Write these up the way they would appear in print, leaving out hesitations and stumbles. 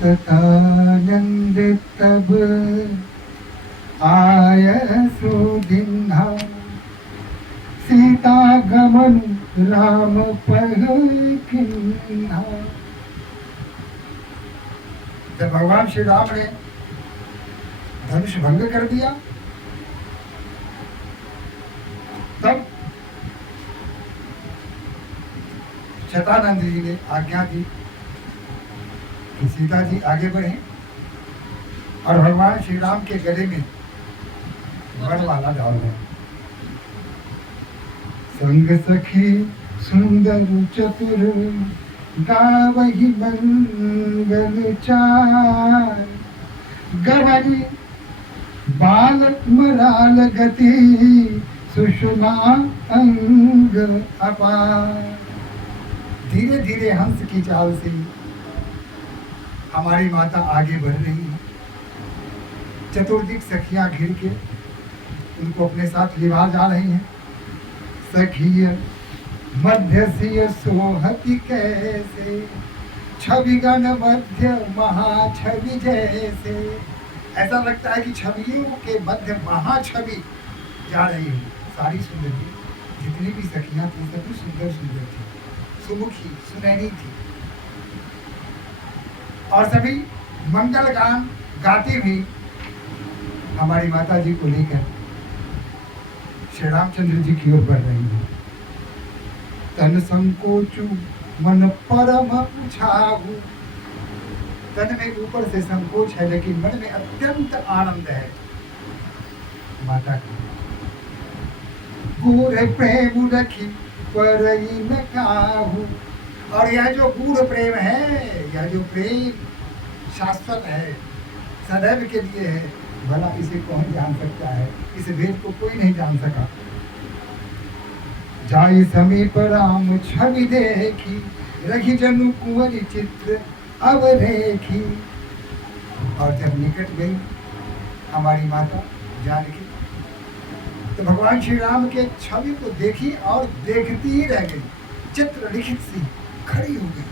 सतानंद तब आय सुदिन्हा, सीता गमन राम पह किन्हा। जब भगवान श्री राम ने धनुष भंग कर दिया, तब शतानंद जी ने आज्ञा दी कि सीता जी आगे बढ़े और भगवान श्री राम के गले में वरमाला डाल दें। संग सखी सुंदर चतुर गावहि मंगल चार, गवरी बाल मराल गति सुषमा अंग अपार। धीरे धीरे हंस की चाल से हमारी माता आगे बढ़ रही है। चतुर्दिक सखियां घिर के उनको अपने साथ लिवा जा रही हैं। सखिय मध्य सिय सोहति कैसे, छवि गण मध्य महाछवि जैसे। ऐसा लगता है कि छवियों के मध्य महाछवि जा रही है। सारी सुंदर थी, जितनी भी सखियां थी सभी सुंदर सुंदर थी, सुमुखी सुनैनी थी और सभी मंगल गान गाती हुई हमारी माता जी को लेकर श्री रामचंद्र जी की ओर बढ़ रही है। तन संकोचु मन परम उछाहु, तन में ऊपर से संकोच है लेकिन मन में अत्यंत आनंद है माता की। गूढ़ प्रेम रखी परई न काहू, और यह जो गूढ़ प्रेम है, यह जो प्रेम शाश्वत है, सदैव के लिए है, भला इसे कौन जान सकता है? इस भेद को कोई नहीं जान सका। जाई समीप राम छवि देखी, रखी जनु कुंवरी चित्र अब रेखी। और जब निकट गई हमारी माता जानकी, तो भगवान श्री राम के छवि को देखी और देखती ही रह गई, चित्र लिखित सी खड़ी हो गई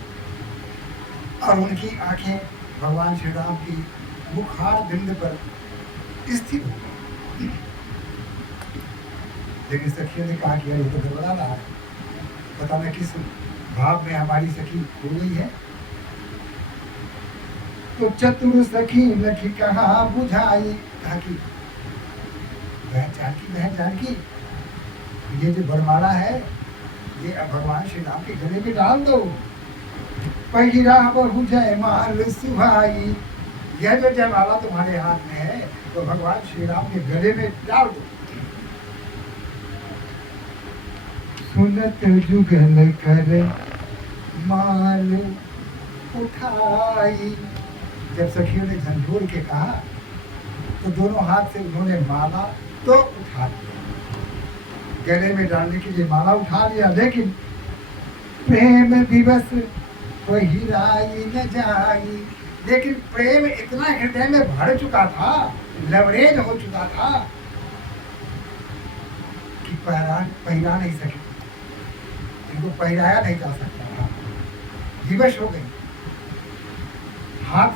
और उनकी आंखें भगवान श्री राम की मुखार बिंद पर स्थिर हो गई। लेकिन सखियों ने कहा कि ये तो गड़बड़ा रहा है, पता न किस भाव में हमारी सखी खो गई है। तो चतुर सखी लखी कहा बुझाई, कहा कि बहन जानकी, ये जो बरमाला है ये अब भगवान श्री राम के गले में डाल दो। पहिरा बहु जयमाल सुहाई, यह जो जयमाला तुम्हारे हाथ में है तो भगवान श्री राम के गले में डाल दो। सुनत जुगल कर माल उठाई, जब सखियों ने झंझोड़ के कहा तो दोनों हाथ से उन्होंने माला तो उठा लिया, गले में डालने के लिए माला उठा लिया, लेकिन प्रेम दिवस पहिराई न जाई। लेकिन प्रेम इतना हृदय में भर चुका था, लवरेज हो चुका था कि पहिरा नहीं सके, इनको पहिराया नहीं जा सकता था। दिवस हो गई, हाथ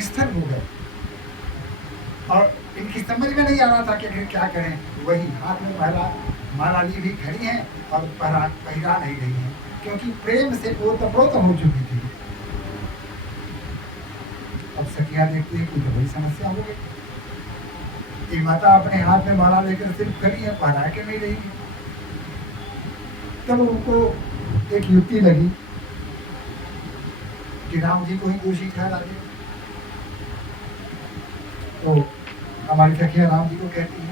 स्थिर हो गए और इनकी समझ में नहीं आ रहा था कि फिर क्या करें। वही हाथ में माला ली भी खड़ी हैं और पहिरा नहीं रही हैं, क्योंकि प्रेम से ओतप्रोत हो चुकी थी। अब सखिया देखती है कि तो बड़ी समस्या हो गई। माता अपने हाथ में माला लेकर सिर्फ खड़ी है, पहरा के नहीं रही है। तब उनको एक युक्ति लगी कि राम जी को ही दोषी ठहरा दे। तो हमारी सखिया राम जी को कहती है,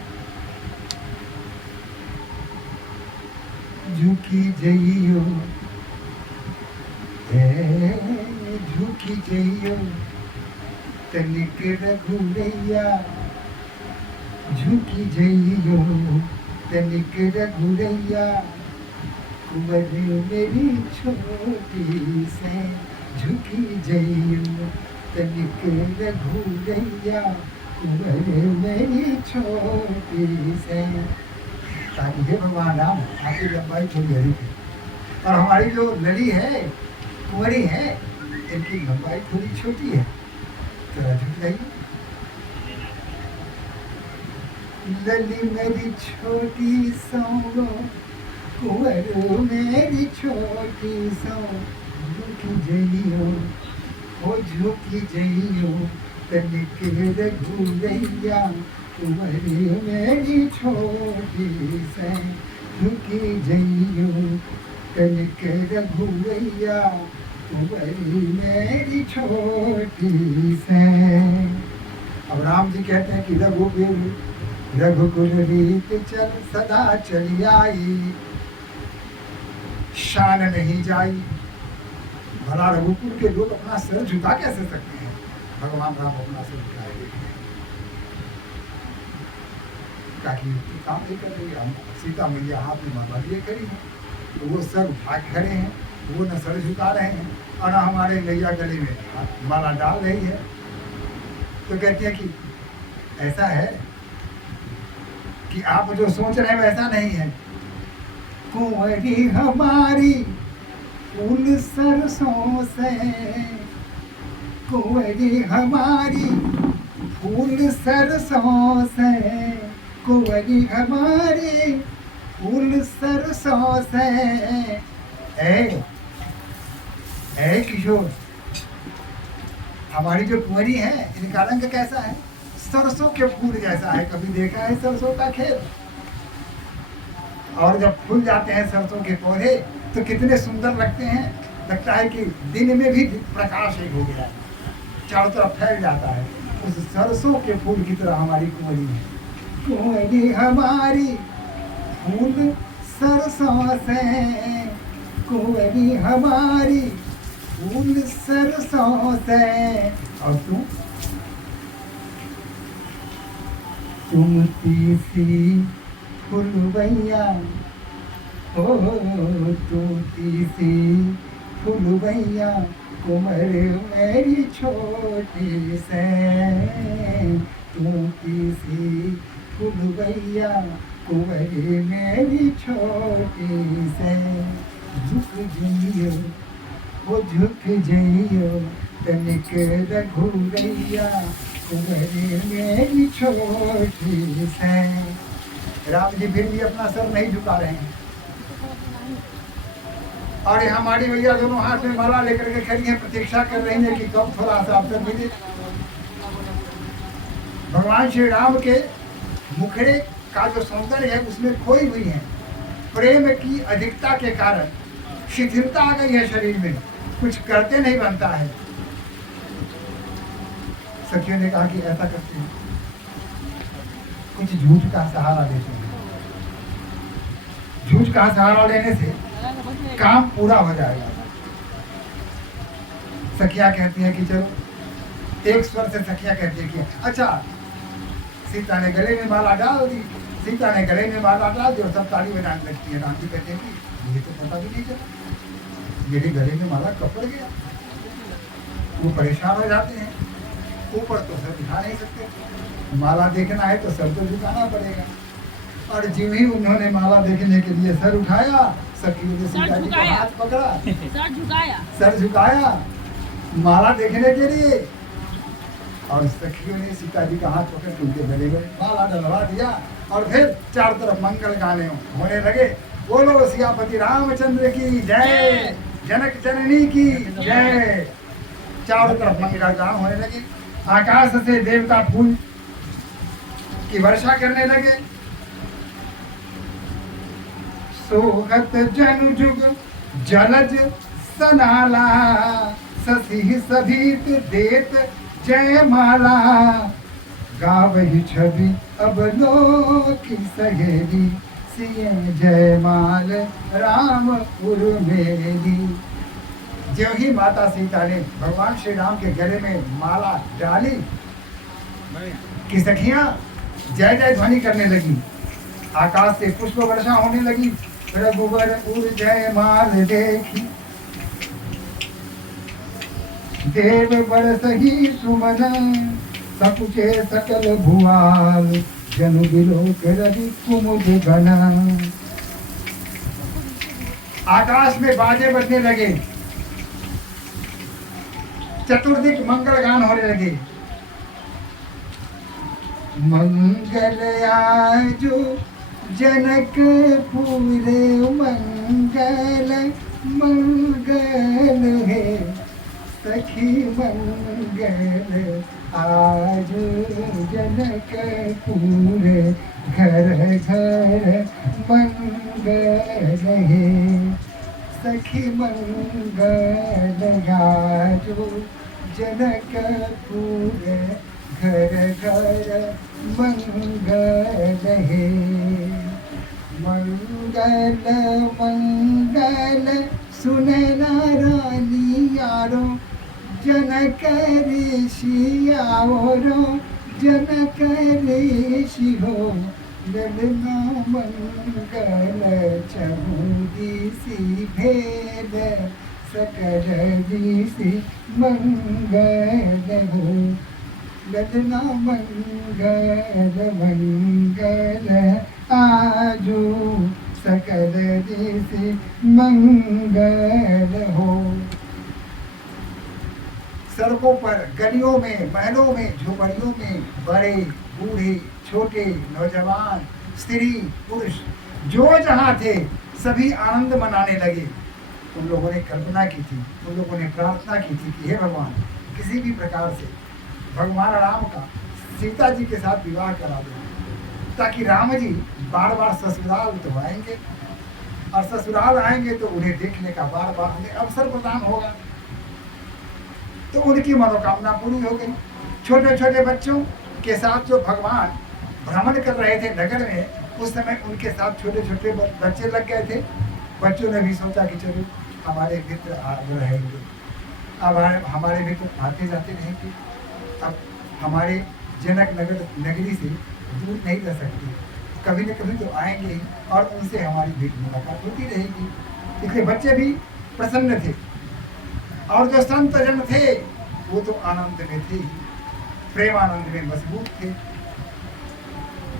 झुकी जइयो झुकी जइयो तनिक रघुरैया, झुकी जइयो तनिक रघुरैया, कुंवर मेरी छोटी से, झुकी जइयो तनिक रघुरैया, कुंवर मेरी छोटी से। ताकि हे भगवान राम आपकी लंबाई थोड़ी अधिक है और हमारी जो लड़ी है कुंवरी है इनकी लंबाई थोड़ी छोटी है, तो झुक गई। लली मेरी छोटी सो, कुंवर मेरी छोटी सो, झुकी जइयो ओ झुकी जइयो तनिक रघुरैया, कुंवर मेरी छोटी से झुकी जइयो तनिक रघुरैया, कुंवर मेरी छोटी से। अब राम जी कहते हैं कि रघुवीर रघुकुल रीत चल सदा चली आई, शान नहीं जाई। भला रघुकुल के लोग अपना सिर झुका कैसे सकते हैं? भगवान राम अपना सिर झुकाए देखिए, ताकि काम नहीं कर रही। हम सीता मैया हाथ में माला लिए खड़ी है, तो वो सर उठा के खड़े हैं, वो न सर झुका रहे हैं और न हमारे मैया गले में माला डाल रही है। तो कहते हैं कि ऐसा है कि आप जो सोच रहे हैं वैसा नहीं है। कुंवरी हमारी फूल सरसों से, कुंवरी हमारी फूल सरसों से, कुंवरी हमारी फूल सरसों से। ए किशोर, हमारी जो कुंवरी है इनका रंग कैसा है? सरसों के फूल जैसा है। कभी देखा है सरसों का खेत? और जब फूल जाते हैं सरसों के पौधे तो कितने सुंदर लगते हैं। लगता है कि दिन में भी प्रकाश एक हो गया है, चारों तरफ फैल जाता है। उस सरसों के फूल की तरह हमारी कुंवरी है। कुंवरी हमारी फूल सरसों से, कुंवरी हमारी फूल सरसों से। और तुम तीसी फुलवैया हो, तुम तीसी फुलवैया, कुंवर मेरी छोटी से। तुम तीसी फुलवैया, कुंवर मेरी छोटी से। झुक जइयो वो झुक जइयो तनिक रघुरैया, कुंवर मेरी छोटी से। राम जी फिर भी अपना सर नहीं झुका रहे हैं और हमारी भैया दोनों हाथ में माला लेकर के खड़ी हैं, प्रतीक्षा कर रही है कि कब थोड़ा सा अवसर मिले। भगवान श्री राम के मुखड़े का जो सौंदर्य है उसमें खोई हुई है। प्रेम की अधिकता के कारण शिथिलता आ गई है शरीर में, कुछ करते नहीं बनता है। सखियों ने कहा कि ऐसा करते हैं, कुछ झूठ का सहारा लेते हैं। झूठ का सहारा लेने से काम पूरा हो जाएगा। सखिया कहती है कि चलो, एक स्वर से सखिया कहती है कि अच्छा, सीता ने गले में माला डाल दी, सीता ने गले में माला डाल दी और सब ताली बजाने लगती है। राम जी कहते हैं कि मुझे तो पता भी नहीं चला, मेरे गले में माला कब पड़ गया। वो परेशान हो जाते हैं। ऊपर तो सर उठा नहीं सकते, माला देखना है तो सर तो झुकाना पड़ेगा। और जिव ही उन्होंने माला देखने के लिए सर उठाया, सखियों ने सीता जी का हाथ पकड़ा, सर झुकाया माला देखने के लिए। और सखियों ने सीता जी का हाथ पकड़ के उनके गले में माला डलवा दिया और फिर चारों तरफ मंगल गाने होने लगे। बोलो सियापति रामचंद्र की जय, जनक जननी की जय। चारों तरफ मंगल गान होने लगे। आकाश से देवता फूल की वर्षा करने लगे। सोहत जन जुग जलज सनाला, ससी सभीत देत जय माला। गावही छवि अब लोकी सहेली, सिए जय माल राम उर्मेली। जो ही माता सीता ने भगवान श्री राम के गले में माला डाली कि सखियां जय जय ध्वनि करने लगी। आकाश से पुष्प वर्षा होने लगी। रघुवर उर जय माल देखी, देव बरसही सुमन, सकुचे सकल भुआल, जनु बिलोक रवि कुमुद घना। आकाश में बाजे बजने लगे, चतुर्दिक मंगल गान होने लगे। मंगल आजो जनकपुर मंगल मंगल है सखी मंगल आज जनकपुर घर घर मंगल है सखी मंगल आजो जनकपुर घर घर मंगल है मंगल मंगल सुनना रानी यारो जनक ऋषि आओरो जनक ऋषि हो ललना मंगल चहुदिसी भेद सकल दिसी मंगल हो ललना मंगल मंगल आजो सकल दिसी मंगल हो। सड़कों पर, गलियों में, महलों में, झोपड़ियों में बड़े बूढ़े छोटे नौजवान स्त्री पुरुष जो जहाँ थे सभी आनंद मनाने लगे। उन लोगों ने कल्पना की थी, उन लोगों ने प्रार्थना की थी कि हे भगवान किसी भी प्रकार से भगवान राम का सीता जी के साथ विवाह करा दो ताकि राम जी बार बार ससुराल तो आएंगे और ससुराल आएंगे तो उन्हें देखने का बार बार उन्हें अवसर प्रदान होगा। तो उनकी मनोकामना पूरी हो गई। छोटे छोटे बच्चों के साथ जो भगवान भ्रमण कर रहे थे नगर में उस समय उनके साथ छोटे छोटे बच्चे लग गए थे। बच्चों ने भी सोचा कि चलो हमारे मित्र रहेंगे, अब हमारे मित्र आते जाते रहेंगे, अब हमारे जनक नगरी से दूर नहीं रह सकते, कभी न कभी तो आएंगे ही और उनसे हमारी भेंट मुलाकात होती रहेगी। इसलिए बच्चे भी प्रसन्न थे और जो संत जन थे वो तो आनंद में थे, प्रेमानंद में मजबूत थे।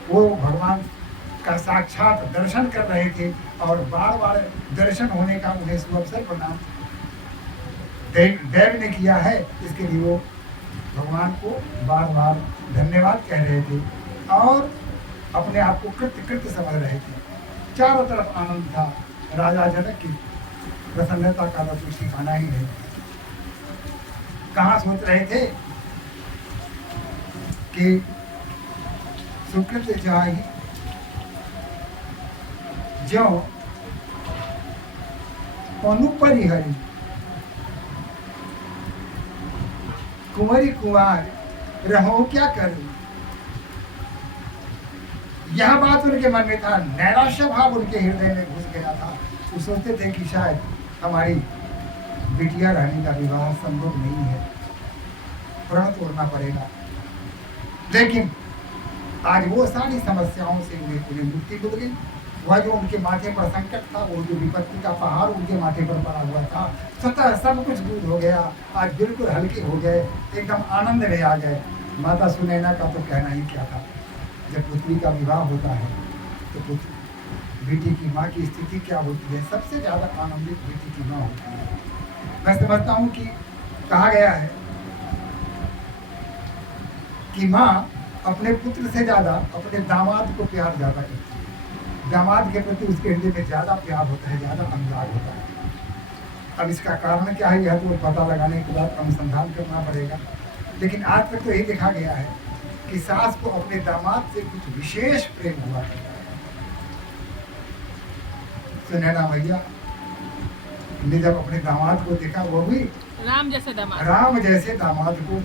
वो भगवान का साक्षात दर्शन कर रहे थे और बार बार दर्शन होने का उन्हें सुअवसर प्रदान देव ने किया है। इसके लिए वो भगवान को बार बार धन्यवाद कह रहे थे और अपने आप को कृत्य समझ रहे थे। चारों तरफ आनंद था। राजा जनक की प्रसन्नता का तो कुछ ठिकाना ही नहीं। कहाँ सोच रहे थे कि सुकृत जाहि जो अनुपरि हरि कुंवरी कुंवार रहो क्या करूं। यह बात उनके मन में था, नैराश्य भाव उनके हृदय में घुस गया था। वो सोचते थे कि शायद हमारी बिटिया रानी का विवाह संभव नहीं है, प्रण तोड़ना पड़ेगा। लेकिन आज वो सारी समस्याओं से उन्हें मुक्ति मिल गई। वह जो उनके माथे पर संकट था, वो जो विपत्ति का पहाड़ उनके माथे पर पड़ा हुआ था, स्वतः सब कुछ दूर हो गया। आज बिल्कुल हल्के हो गए, एकदम आनंद में आ गए। माता सुनैना का तो कहना ही क्या था। जब पुत्री का विवाह होता है तो बेटी की माँ की स्थिति क्या होती है। सबसे ज्यादा आनंदित बेटी की माँ होती है। मैं समझता हूँ कि कहा गया है कि माँ अपने पुत्र से ज्यादा अपने दामाद को प्यार ज्यादा करती है। दामाद के प्रति उसके हृदय में ज्यादा प्यार होता है, ज्यादा अनुराग होता है। अब इसका कारण क्या है यह तो पता लगाने के बाद अनुसंधान करना पड़ेगा। लेकिन आज तक तो यही देखा गया है कि सास को अपने दामाद से कुछ विशेष प्रेम हुआ है। सुनैना मैया ने जब अपने दामाद को देखा, वो भी राम जैसे दामाद को,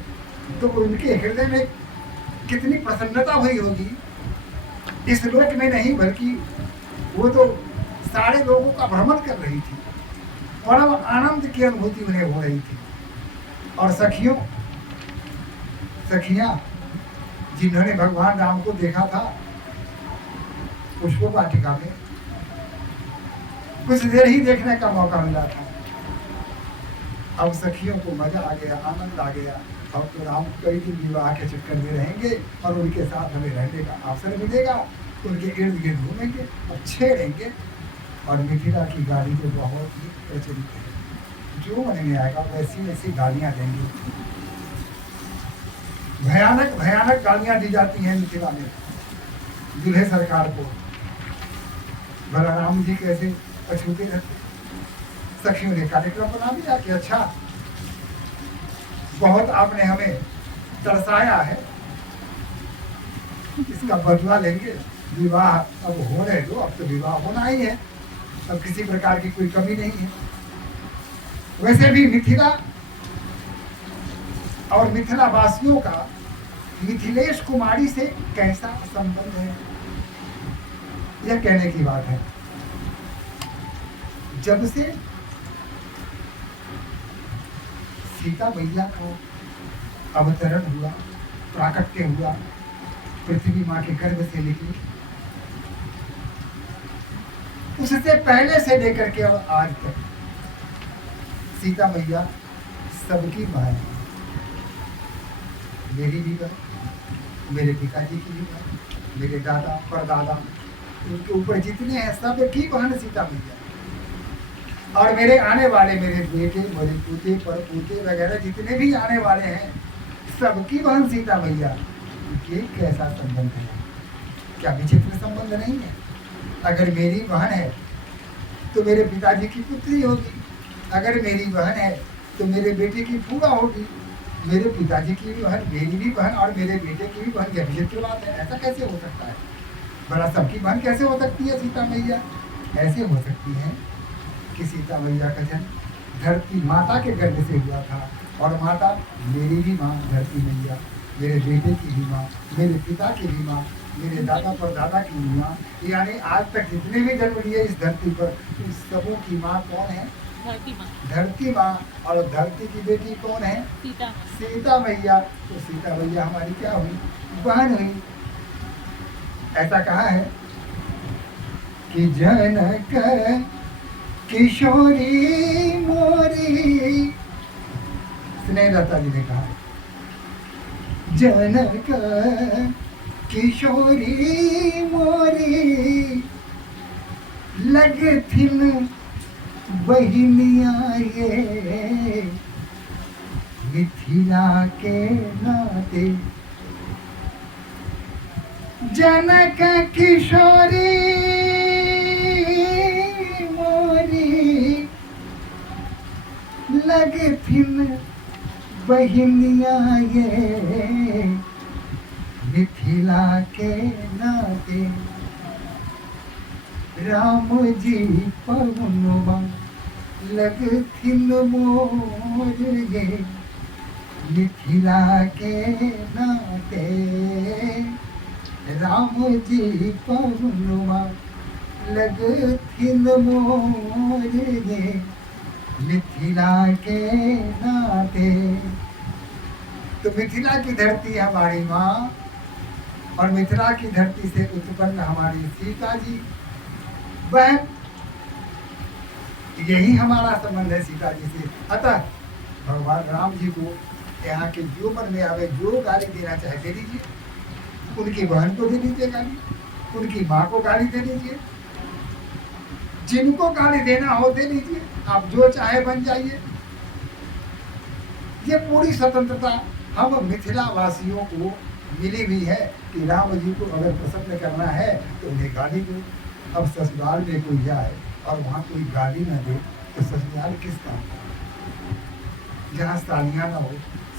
तो उनके हृदय में कितनी प्रसन्नता हुई होगी। इस लोक में नहीं बल्कि वो तो सारे लोगों का भ्रमण कर रही थी, परम आनंद की अनुभूति उन्हें हो रही थी। और सखियां जिन्होंने भगवान राम को देखा था पुष्प वाटिका में, कुछ देर ही देखने का मौका मिला था। अब सखियों को मजा आ गया, आनंद आ गया। अब तो राम कई दिन विवाह के चक्कर में रहेंगे और उनके साथ हमें रहने का अवसर मिलेगा, उनके इर्द गिर्द घूमेंगे और छेड़ेंगे। और मिथिला की गाली तो बहुत ही प्रचलित है, जो मन में आएगा वैसी वैसी गालियाँ देंगे। भयानक भयानक गालियां दी जाती हैं मिथिला में दूल्हे सरकार को। भला राम जी कैसे अछूते रहते। सखियों ने कार्यक्रम बना दिया कि अच्छा बहुत आपने हमें तरसाया है, इसका बदला लेंगे। विवाह अब होने दो, अब तो विवाह होना ही है, अब किसी प्रकार की कोई कमी नहीं है। वैसे भी मिथिला और मिथिला वासियों का मिथिलेश कुमारी से कैसा संबंध है, यह कहने की बात है। जब से सीता मैया का अवतरण हुआ, प्राकट्य हुआ, पृथ्वी माँ के गर्भ से निकली, उससे पहले से लेकर के और आज तक सीता मैया सबकी माँ है। मेरी भी बहन, मेरे पिताजी की भी बहन, मेरे दादा परदादा, उनके ऊपर जितने हैं सबकी बहन सीता मैया। और मेरे आने वाले मेरे बेटे, मेरे पोते पर पोते वगैरह जितने भी आने वाले हैं सबकी बहन सीता मैया। ये कैसा संबंध है, क्या विचित्र संबंध नहीं है। अगर मेरी बहन है तो मेरे पिताजी की पुत्री होगी, अगर मेरी बहन है तो मेरे बेटे की फूफा होगी, मेरे पिताजी की भी बहन, मेरी भी बहन और मेरे बेटे की भी बहन। यह विचित्र बात है, ऐसा कैसे हो सकता है। बड़ा सबकी बहन कैसे हो सकती है सीता मैया। ऐसे हो सकती है कि सीता मैया का जन्म धरती माता के गर्भ से हुआ था, और माता मेरी भी माँ धरती मैया, मेरे बेटे की भी माँ, मेरे पिता की भी माँ, मेरे दादा परदादा की भी माँ, यानी आज तक जितने भी जन्म लिए इस धरती पर, उस सबों की माँ कौन है, धरती माँ। और धरती की बेटी कौन है, सीता मैया। तो सीता मैया हमारी क्या हुई, बहन हुई। ऐसा कहा है कि जनक किशोरी मोरी, स्नेहलता जी ने कहा है, जनक किशोरी मोरी लगथिन बहिनिया ये मिथिला के नाते। जनक किशोरी मोरी लगथिन बहिनिया ये मिथिला के नाते। राम जी पवनवा लगथिन मोर ये मिथिला के नाते। राम जी पवनवा लगथिन मोर ये मिथिला के नाते। तो मिथिला की धरती हमारी माँ, और मिथिला की धरती से उत्पन्न हमारी सीता जी बहन। यही हमारा संबंध है सीता जी से। अतः भगवान राम जी को यहाँ के जो मन में आवे, जो गाली देना चाहे दे दीजिए। उनकी बहन को दे दीजिए गाली, उनकी माँ को गाली दे दीजिए, जिनको गाली देना हो दे दीजिए। आप जो चाहे बन जाइए। ये पूरी स्वतंत्रता हम मिथिला वासियों को मिली हुई है कि राम जी को अगर प्रसन्न करना है तो उन्हें गाली दो। अब ससुराल में कोई जाए और वहाँ कोई गाली न दे तो ससुराल किस काम का। जहाँ सालियाँ न हो,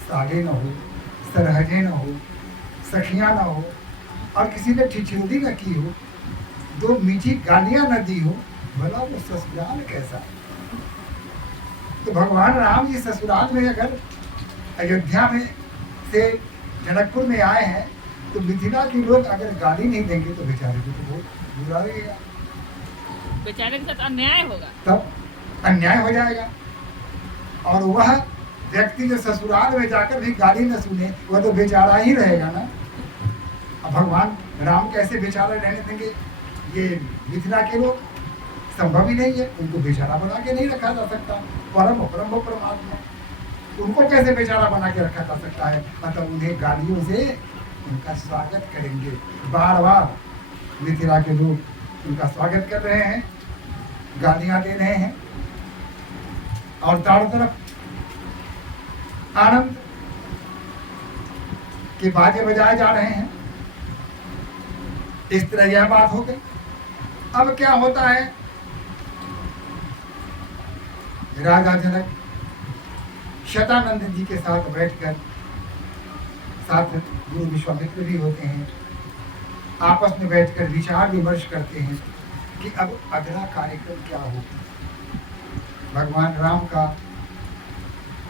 साले न हो, सरहजे न हो, सखियाँ न हो, और किसी ने ठिठुरली न की हो, दो मीठी गालियाँ न दी हो, भला वो ससुराल कैसा। तो भगवान राम जी ससुराल में अगर अयोध्या में से जनकपुर में आए हैं तो मिथिला के लोग अगर गाली नहीं देंगे तो बेचारे को तो बहुत बुरा लगेगा, बेचारे के साथ अन्याय होगा, तब अन्याय हो जाएगा। और वह व्यक्ति जो ससुराल में जाकर भी गाली न सुने वह तो बेचारा ही रहेगा ना। अब भगवान राम कैसे बेचारा रहने देंगे, ये मिथिला के लोग संभव ही नहीं है। उनको बेचारा बना के नहीं रखा जा सकता। परम ब्रह्म परमात्मा, उनको कैसे बेचारा बना के रखा जा सकता है। मतलब उन्हें गालियों से उनका स्वागत करेंगे। बार बार मिथिला के लोग उनका स्वागत कर रहे हैं, गालियां दे रहे हैं, और चारों तरफ आनंद। कि बाजे बजाए जा रहे हैं। इस तरह यह बात हो गई। अब क्या होता है, राजा जनक शतानंद जी के साथ बैठकर, साथ गुरु विश्वामित्र भी होते हैं, आपस में बैठकर विचार विमर्श करते हैं कि अब अगला कार्यक्रम क्या हो। भगवान राम का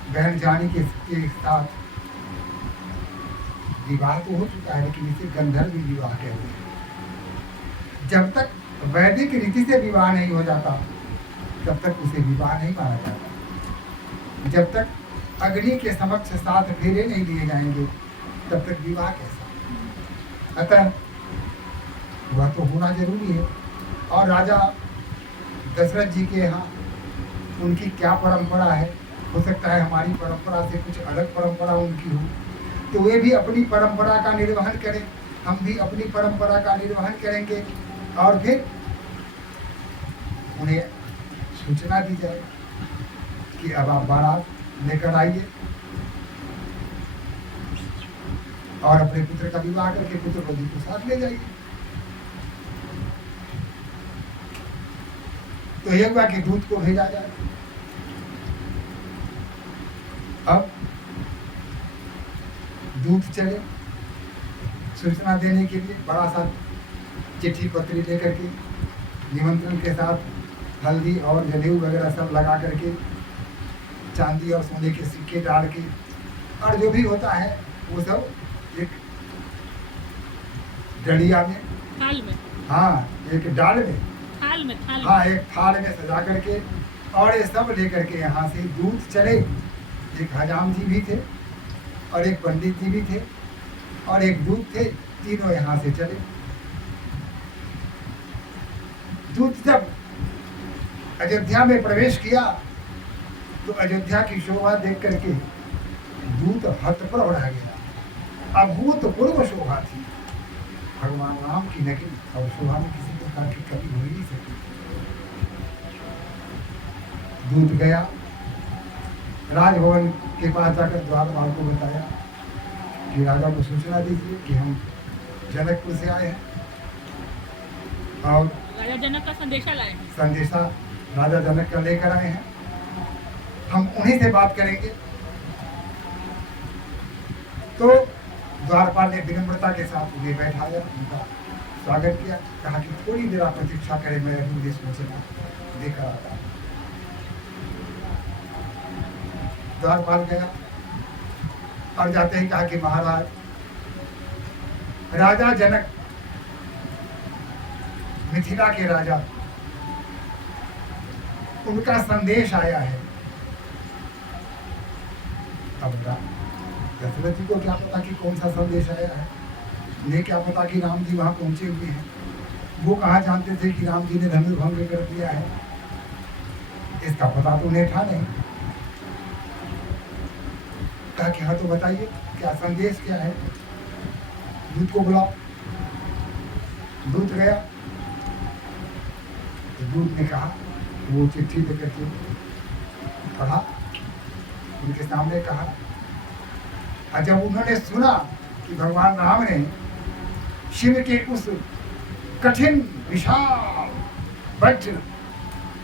बहन जानी के साथ विवाह तो हो चुका है, लेकिन इसे गंधर्व विवाह कहते हैं। जब तक वैदिक रीति से विवाह नहीं हो जाता तब तक उसे विवाह नहीं माना जाता। जब तक अग्नि के समक्ष 7 फेरे नहीं लिए जाएंगे तब तक विवाह कैसा। अतः वह तो होना जरूरी है। और राजा दशरथ जी के यहाँ उनकी क्या परंपरा है, हो सकता है हमारी परंपरा से कुछ अलग परंपरा उनकी हो, तो वे भी अपनी परंपरा का निर्वहन करें, हम भी अपनी परंपरा का निर्वहन करेंगे। और फिर उन्हें सूचना दी जाए कि अब आप बारात लेकर आइए और अपने पुत्र का विवाह करके पुत्र को जी को साथ ले जाइए। तो यह हुआ कि दूत को भेजा जाए। अब दूत चले सूचना देने के लिए, बड़ा सा चिट्ठी पत्री लेकर के, निमंत्रण के साथ हल्दी और जनेऊ वगैरह सब लगा करके, चांदी और सोने के सिक्के डाल के, और जो भी होता है वो सब एक डलिया में, थाल में, हाँ एक डाल में, थाल में, थाल हाँ में। एक थाल में सजा करके, और ये सब लेकर के यहाँ से दूत चले। एक हजाम जी भी थे और एक पंडित जी भी थे और एक दूत थे, तीनों यहाँ से चले। दूत जब अयोध्या में प्रवेश किया तो अयोध्या की शोभा देख करके दूत हतप्रभ रह गया। अभूतपूर्व शोभा थी, भगवान राम की नकल और शोभा में किसी प्रकार की कमी हो ही नहीं सकती। दूत गया, राजभवन के पास जाकर द्वारपाल को बताया कि राजा को सूचना दीजिए कि हम जनकपुर से आए हैं और राजा जनक का संदेशा लाए हैं। संदेशा राजा जनक का लेकर आए हैं, हम उन्हीं से बात करेंगे। तो द्वारपाल ने विनम्रता के साथ उन्हें बैठाया, उनका स्वागत किया, कहा कि थोड़ी देर आप प्रतीक्षा करें, मैं मुझे सूचना देकर आता हूं। द्वारपाल गया और जाते ही कहा कि महाराज, राजा जनक मिथिला के राजा, उनका संदेश आया है। अब दशरथ जी को क्या पता कि कौन सा संदेश आया है, उन्हें क्या पता कि राम जी वहां पहुंचे हुए हैं। वो कहाँ जानते थे कि राम जी ने धनुष भंग कर दिया है, इसका पता तो उन्हें था नहीं। कहा कि हाँ तो बताइए क्या संदेश क्या है, दूत को बुलाओ। दूत गया तो दूत ने कहा, वो चिट्ठी लेकर के पढ़ा, उनके सामने कहा। और जब उन्होंने सुना कि भगवान राम ने शिव के उस कठिन विशाल वज्र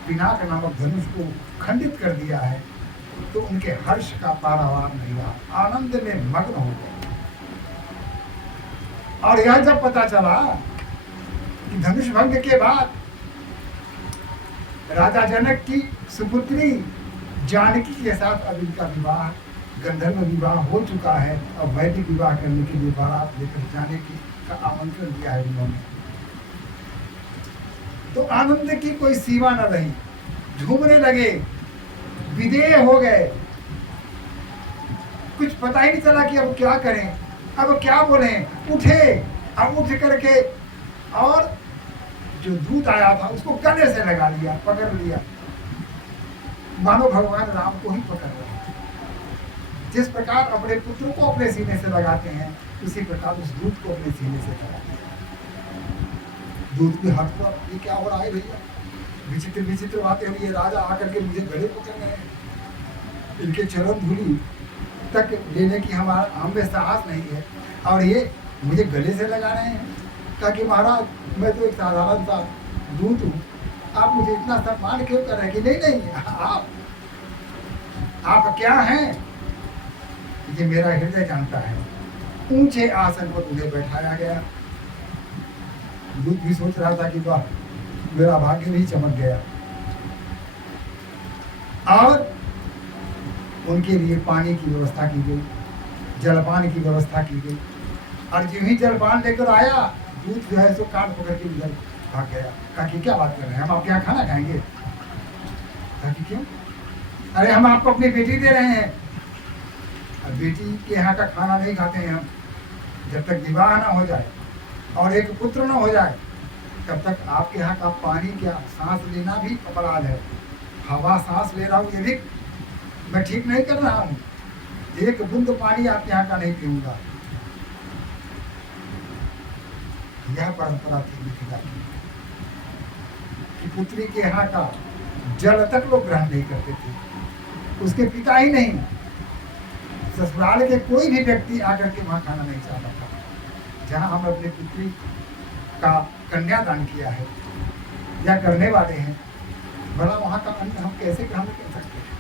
पिनाक नामक धनुष को खंडित कर दिया है, तो उनके हर्ष का पारावार नहीं रहा, आनंद में मग्न हो गए। और यह जब पता चला कि धनुष भंग के बाद राजा जनक की सुपुत्री जानकी के साथ अब इनका विवाह, गंधर्व विवाह हो चुका है, और वैदिक विवाह करने के लिए बारात लेकर जाने की का आमंत्रण दिया है उन्होंने, तो आनंद की कोई सीमा न रही, झूमने लगे, विदेह हो गए। कुछ पता ही नहीं चला कि अब क्या करें, अब क्या बोलें। उठे, अब उठ करके और जो दूत आया था उसको गले से लगा लिया, पकड़ लिया, मानो भगवान राम को ही पकड़ रहे। जिस प्रकार अपने पुत्र को अपने सीने से लगाते हैं, उसी प्रकार उस दूत को अपने सीने से लगाते हैं। दूत के हाथ पर, ये क्या हो रहा है भैया, विचित्र विचित्र बातें हुई है। राजा आकर के मुझे गले पकड़ रहे हैं, इनके चरण धूली तक लेने की हम में साहस नहीं है, और ये मुझे गले से लगा रहे हैं। कहा कि महाराज मैं तो एक साधारण सा दूत हूँ, आप मुझे इतना सम्मान क्यों कर रहे हैं? कि नहीं नहीं, आप क्या हैं ये मेरा हृदय जानता है। ऊंचे आसन पर उन्हें बैठाया गया। दूत भी सोच रहा था कि वाह, मेरा भाग्य भी चमक गया। और उनके लिए पानी की व्यवस्था की गई, जलपान की व्यवस्था की गई। और जो ही जलपान लेकर आया, दूत जो है सो कान पकड़ के उधर भाग गया। कहा कि क्या बात कर रहे हैं, हम आपके यहाँ खाना खाएंगे? कहा कि क्यों? अरे हम आपको अपनी बेटी दे रहे हैं, और बेटी के यहाँ का खाना नहीं खाते हैं हम। जब तक विवाह ना हो जाए और एक पुत्र ना हो जाए, तब तक आपके यहाँ का पानी क्या, सांस लेना भी अपराध है। हवा सांस ले रहा हूँ, ये भी मैं ठीक नहीं कर रहा हूँ। एक बूंद पानी आपके यहाँ का नहीं पीऊंगा। यह परंपरा थी मिथिला की कि पुत्री के यहाँ का जल तक लोग ग्रहण नहीं करते थे। उसके पिता ही नहीं, ससुराल के कोई भी व्यक्ति आकर के वहाँ खाना नहीं चाहता था। जहाँ हम अपनी पुत्री का कन्यादान किया है या करने वाले हैं, भला वहाँ का अन्न हम कैसे ग्रहण कर सकते हैं?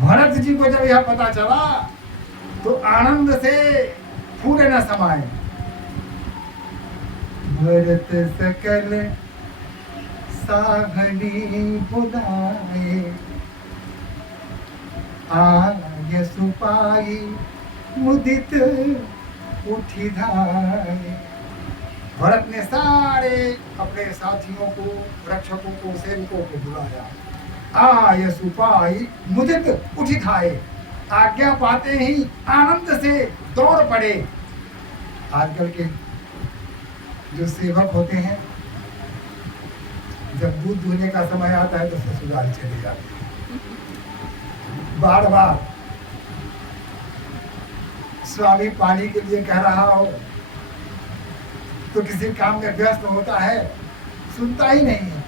भरत जी को जब यह पता चला तो आनंद से फूले न समाये। भरत सकल साघनी बुलाए, आय सुपाई मुदित उठी धाये। भरत ने सारे अपने साथियों को, रक्षकों को, सेवकों को बुलाया। आय सुपाई मुदित उठी धाये, आज्ञा पाते ही आनंद से दौड़ पड़े। आजकल के जो सेवक होते हैं, जब दूध दुहने का समय आता है तो ससुराल चले जाते हैं। बार बार स्वामी पानी के लिए कह रहा हो तो किसी काम में व्यस्त होता है, सुनता ही नहीं है।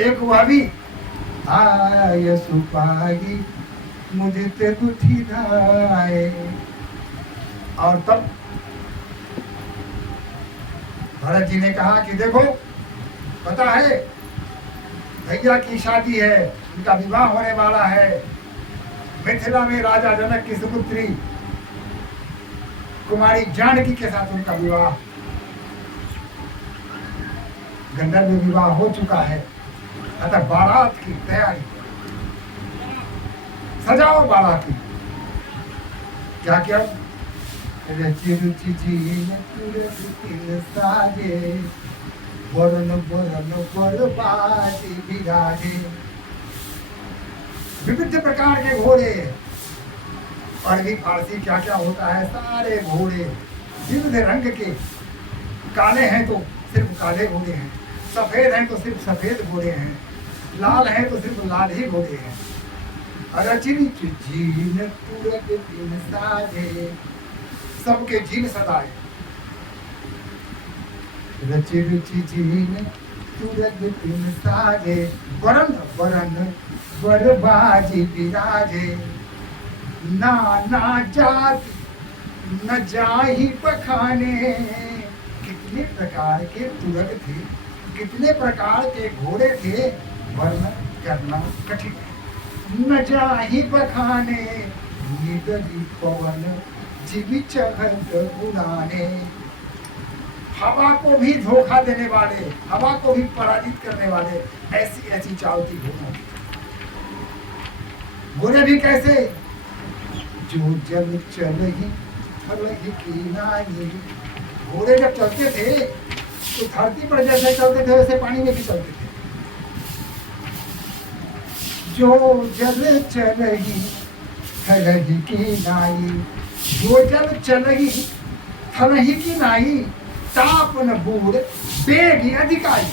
एक वह भी आय सुपाई मुदित उठी धाये। और तब भरत जी ने कहा कि देखो, पता है भैया की शादी है, उनका विवाह होने वाला है। मिथिला में राजा जनक की सुपुत्री कुमारी जानकी के साथ उनका विवाह, गंधर्व में विवाह हो चुका है। अतः बारात की तैयारी, सजाओ बारात की। क्या क्या? रचि रुचि जीन तुरत तिल साजे, वरण वरण बरबाती बिराजे। विविध प्रकार के घोड़े, अरबी फारसी क्या क्या होता है, सारे घोड़े विविध रंग के। काले हैं तो सिर्फ काले घोड़े हैं, सफेद हैं तो सिर्फ सफेद घोड़े हैं, लाल हैं तो सिर्फ लाल ही घोड़े हैं। जीन तुरत दिन साजे, सबके जीन सदाए। रचि रुचि जीन तुरत दिन साजे, वरण वरण बरबाजी बिराजे। नाना जाति न जाहि बखाने। कितने प्रकार के तुरग थे, कितने प्रकार के घोड़े थे, वर्णन करना कठिन है। न जाहि बखाने, निगली पवन जीवी चढ़त उड़ाने। हवा को भी धोखा देने वाले, हवा को भी पराजित करने वाले, ऐसी ऐसी चाल थी घोड़ों की। घोड़े भी कैसे? जो जल चलहि थलहि कीनाई। घोड़े जब चलते थे तो धरती पर जैसे चलते थे वैसे पानी में भी चलते थे। जो जल चलहि थलहि कीनाई, जो जल चलहि थलहि कीनाई। तापन बूढ़ बेग अधिकारी।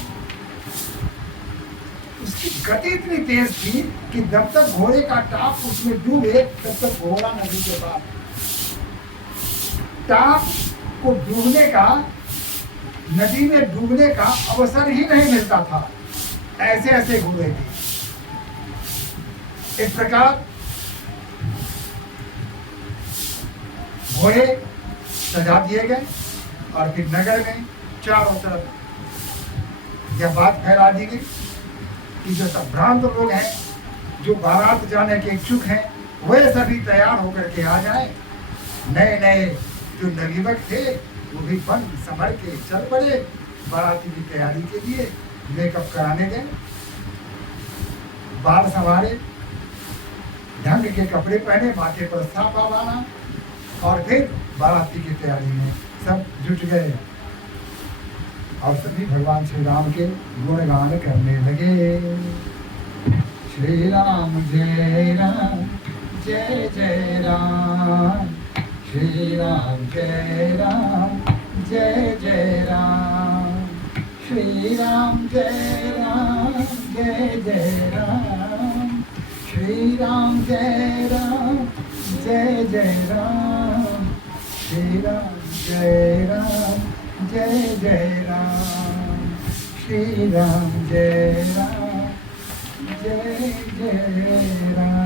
उसकी गति इतनी तेज थी कि जब तक घोड़े का टाप उसमें डूबे तब तक घोड़ा नदी के पार। टाप को डूबने का, नदी में डूबने का अवसर ही नहीं मिलता था। ऐसे ऐसे घोड़े थे। इस प्रकार घोड़े सजा दिए गए और फिर नगर में चारों तरफ यह बात फैला दी गई कि जो सब भ्रांत लोग हैं, जो बारात जाने के इच्छुक हैं, वे सभी तैयार होकर के आ जाए। नए नए जो नवयुवक थे वो भी बन संभल के चल पड़े बाराती की तैयारी के लिए, मेकअप कराने गए, बाल संवारे, ढंग के कपड़े पहने, माथे पर साफा बांधा और फिर बाराती की तैयारी में सब जुट गए और सभी भगवान श्री राम के गुणगान करने लगे। श्री राम जय राम जय जय राम, श्री राम जय राम जय जय राम, श्री राम जय राम जय जय राम, श्री राम जय राम जय जय राम, श्री राम जय राम जय जय राम, श्री राम जय राम जय जय राम।